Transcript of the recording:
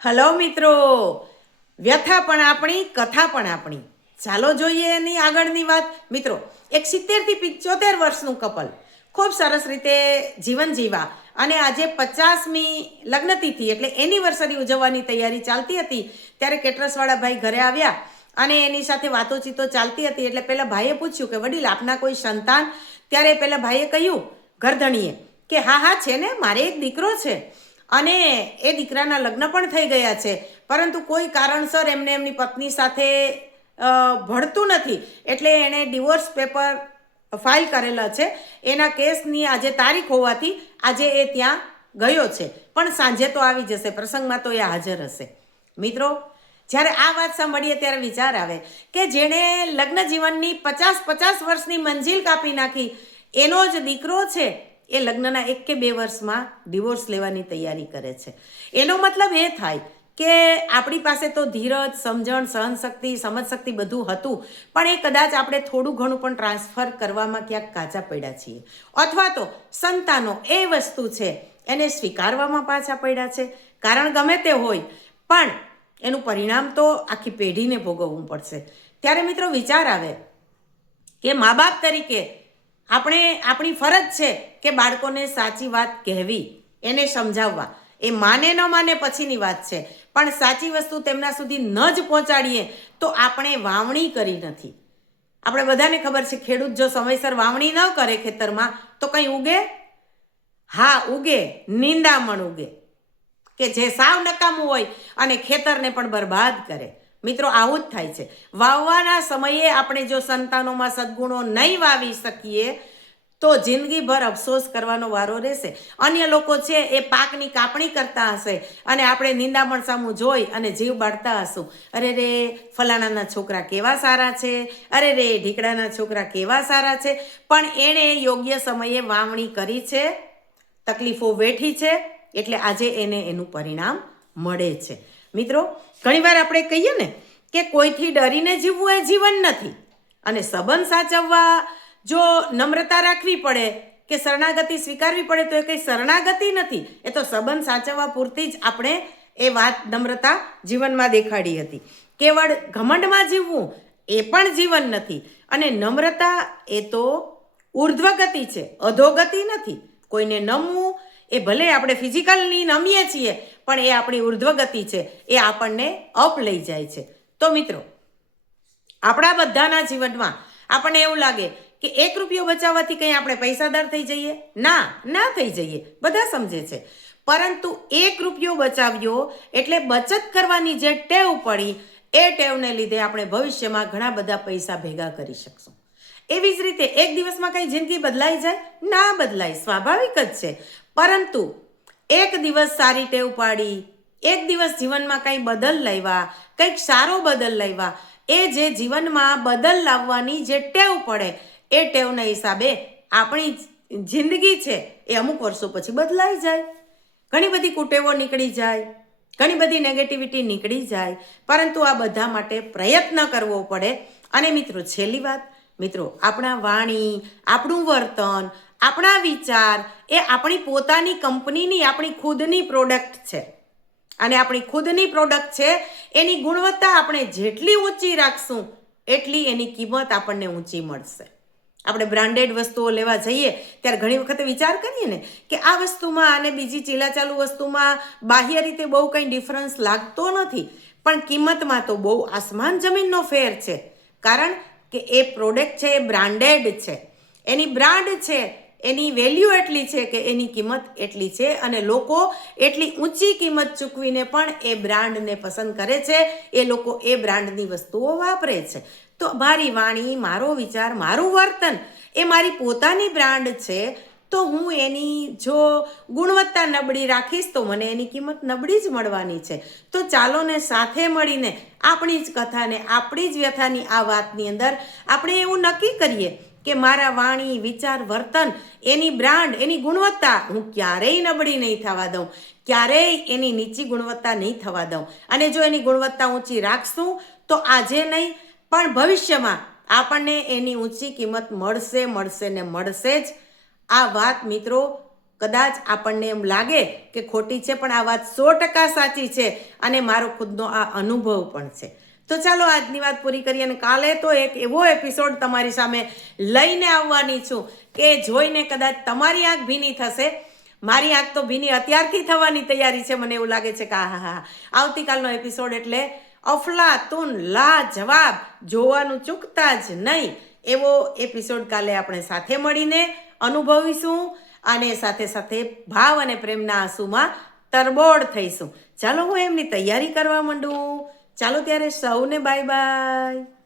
Hello મિત્રો, વ્યથા પણ આપણી, કથા પણ આપણી. ચાલો જોઈએ એની આગળની વાત. મિત્રો, એક 70 થી 75 વર્ષનું કપલ ખૂબ સરસ રીતે જીવન જીવા અને આજે 50મી લગ્નતિથિ એટલે એનિવર્સરી ઉજવવાની તૈયારી ચાલતી હતી ત્યારે કેટરસવાળા ભાઈ ઘરે આવ્યા અને એની સાથે વાતોચીતો ચાલતી હતી. એટલે પહેલાં ભાઈએ પૂછ્યું કે વડીલ આપના કોઈ સંતાન? ત્યારે પહેલાં ભાઈએ કહ્યું ઘરધણીએ કે હા છે ને, મારે એક દીકરો છે અને એ દીકરાના લગ્ન પણ થઈ ગયા છે, પરંતુ કોઈ કારણસર એમને એમની પત્ની સાથે ભળતું નથી, એટલે એણે ડિવોર્સ પેપર ફાઇલ કરેલા છે. એના કેસની આજે તારીખ હોવાથી આજે એ ત્યાં ગયો છે, પણ સાંજે તો આવી જશે, પ્રસંગમાં તો એ હાજર હશે. મિત્રો, જ્યારે આ વાત સાંભળીએ ત્યારે વિચાર આવે કે જેણે લગ્ન જીવનની 50 વર્ષની મંજિલ કાપી નાખી, એનો જ દીકરો છે એ લગ્નના 1 કે 2 વર્ષમાં ડિવોર્સ લેવાની તૈયારી કરે છે. એનો મતલબ એ થાય કે આપણી પાસે તો ધીરજ, સમજણ, સહનશક્તિ, સમજશક્તિ બધું હતું, પણ એ કદાચ આપણે થોડું ઘણું પણ ટ્રાન્સફર કરવામાં ક્યાંક કાચા પડ્યા છીએ, અથવા તો સંતાનો એ વસ્તુ છે એને સ્વીકારવામાં પાછા પડ્યા છે. કારણ ગમે તે હોય, પણ એનું પરિણામ તો આખી પેઢીને ભોગવવું પડશે. ત્યારે મિત્રો વિચાર આવે કે મા બાપ તરીકે આપણી ફરજ છે કે બાળકોને સાચી વાત કહેવી, એને સમજાવવા. એ માને ન માને પછીની વાત છે, પણ સાચી વસ્તુ તેમના સુધી ન જ પહોંચાડીએ તો આપણે વાવણી કરી નથી. આપણે બધાને ખબર છે, ખેડૂત જો સમયસર વાવણી ન કરે ખેતરમાં તો કંઈ ઉગે? હા ઉગે, નિંદામણ ઉગે, કે જે સાવ નકામું હોય અને ખેતરને પણ બરબાદ કરે. મિત્રો, આવું જ થાય છે. વાવવાના સમયે આપણે જો સંતાનોમાં સદગુણો નહીં વાવી શકીએ તો જિંદગીભર અફસોસ કરવાનો વારો રહેશે. અન્ય લોકો છે એ પાકની કાપણી કરતા હશે અને આપણે નિંદામણ સામું જોઈ અને જીવ બાળતા હશું. અરે રે, ફલાણાના છોકરા કેવા સારા છે, અરે રે ઢીકડાના છોકરા કેવા સારા છે, પણ એણે યોગ્ય સમયે વાવણી કરી છે, તકલીફો વેઠી છે, એટલે આજે એને એનું પરિણામ મળે છે. મિત્રો, ઘણીવાર આપણે કહીએ ને કે કોઈથી ડરીને જીવવું એ જીવન નથી, અને સંબંધ સાચવવા જો નમ્રતા રાખવી પડે કે શરણાગતિ સ્વીકારવી પડે તો એ કંઈ શરણાગતિ નથી, એ તો સંબંધ સાચવવા પૂરતી જ આપણે એ વાત નમ્રતા જીવનમાં દેખાડી હતી. કેવળ ઘમંડમાં જીવવું એ પણ જીવન નથી, અને નમ્રતા એ તો ઉર્ધ્વગતિ છે, અધોગતિ નથી. કોઈને નમવું એ ભલે આપણે ફિઝિકલની નમીએ છીએ, પણ એ આપણી ઉર્ધ્વગતિ છે, એ આપણને અપ લઈ જાય છે. તો મિત્રો, આપણા બધાના જીવનમાં આપણને એવું લાગે કે 1 રૂપિયો બચાવવાથી કંઈ આપણે પૈસાદાર થઈ જઈએ? ના થઈ જઈએ, બધા સમજે છે. પરંતુ 1 રૂપિયો બચાવ્યો એટલે બચત કરવાની જે ટેવ પડી, એ ટેવને લીધે આપણે ભવિષ્યમાં ઘણા બધા પૈસા ભેગા કરી શકશું. એવી જ રીતે એક દિવસમાં કંઈ જિંદગી બદલાઈ જાય? ના બદલાય, સ્વાભાવિક જ છે. પરંતુ એક દિવસ સારી ટેવ પાડી, એક દિવસ જીવનમાં કંઈ બદલ લાવ્યા, કંઈક સારો બદલ લાવ્યા, એ જે જીવનમાં બદલ લાવવાની જે ટેવ પડે, એ ટેવના હિસાબે આપણી જિંદગી છે એ અમુક વર્ષો પછી બદલાઈ જાય. ઘણી બધી કુટેવો નીકળી જાય, ઘણી બધી નેગેટિવિટી નીકળી જાય, પરંતુ આ બધા માટે પ્રયત્ન કરવો પડે. અને મિત્રો, છેલ્લી વાત, મિત્રો, આપણા વાણી, આપણું વર્તન, આપણા વિચાર એ આપણી પોતાની કંપનીની, આપણી ખુદની પ્રોડક્ટ છે. અને આપણી ખુદની પ્રોડક્ટ છે, એની ગુણવત્તા આપણે જેટલી ઊંચી રાખશું એટલી એની કિંમત આપણને ઊંચી મળશે. આપણે બ્રાન્ડેડ વસ્તુઓ લેવા જઈએ ત્યારે ઘણી વખત વિચાર કરીએ ને કે આ વસ્તુમાં અને બીજી ચીલાચાલુ વસ્તુમાં બાહ્ય રીતે બહુ કંઈ ડિફરન્સ લાગતો નથી, પણ કિંમતમાં તો બહુ આસમાન જમીનનો ફેર છે. કારણ કે એ પ્રોડક્ટ છે એ બ્રાન્ડેડ છે, એની બ્રાન્ડ છે, એની વેલ્યુ એટલી છે કે એની કિંમત એટલી છે, અને લોકો એટલી ઊંચી કિંમત ચૂકવીને પણ એ બ્રાન્ડને પસંદ કરે છે, એ લોકો એ બ્રાન્ડની વસ્તુઓ વાપરે છે. તો મારી વાણી, મારો વિચાર, મારું વર્તન એ મારી પોતાની બ્રાન્ડ છે, તો હું એની જો ગુણવત્તા નબળી રાખીશ તો મને એની કિંમત નબળી જ મળવાની છે. તો ચાલો ને સાથે મળીને આપણી જ કથાને, આપણી જ વ્યથાની આ વાતની અંદર આપણે એવું નક્કી કરીએ કે મારા વાણી, વિચાર, વર્તન, એની બ્રાન્ડ, એની ગુણવત્તા હું ક્યારેય નબળી નહીં થવા દઉં, ક્યારેય એની નીચી ગુણવત્તા નહીં થવા દઉં. અને જો એની ગુણવત્તા ઊંચી રાખશું તો આજે નહીં પણ ભવિષ્યમાં આપણને એની ઊંચી કિંમત મળશે ને મળશે જ. આ વાત મિત્રો કદાચ આપણને એમ લાગે કે ખોટી છે, પણ આ વાત 100% સાચી છે અને મારો ખુદનો આ અનુભવ પણ છે. તો ચાલો આજની વાત પૂરી કરીએ અને કાલે તો એક એવો એપિસોડ તમારી સામે લઈને આવવાની છું કે જોઈને કદાચ તમારી આંખ ભીની થશે. મારી આંખ તો ભીની અત્યારથી થવાની તૈયારી છે. મને એવું લાગે છે કે હા, આવતીકાલનો એપિસોડ એટલે અફલાતુન, લાજવાબ, જોવાનું ચૂકતા જ નહીં એવો એપિસોડ કાલે આપણે સાથે મળીને અનુભવીશું અને સાથે સાથે ભાવ અને પ્રેમના આંસુમાં તરબોળ થઈશું. ચાલો હું એમની તૈયારી કરવા માંડું. ચાલો ત્યારે સૌને બાય બાય.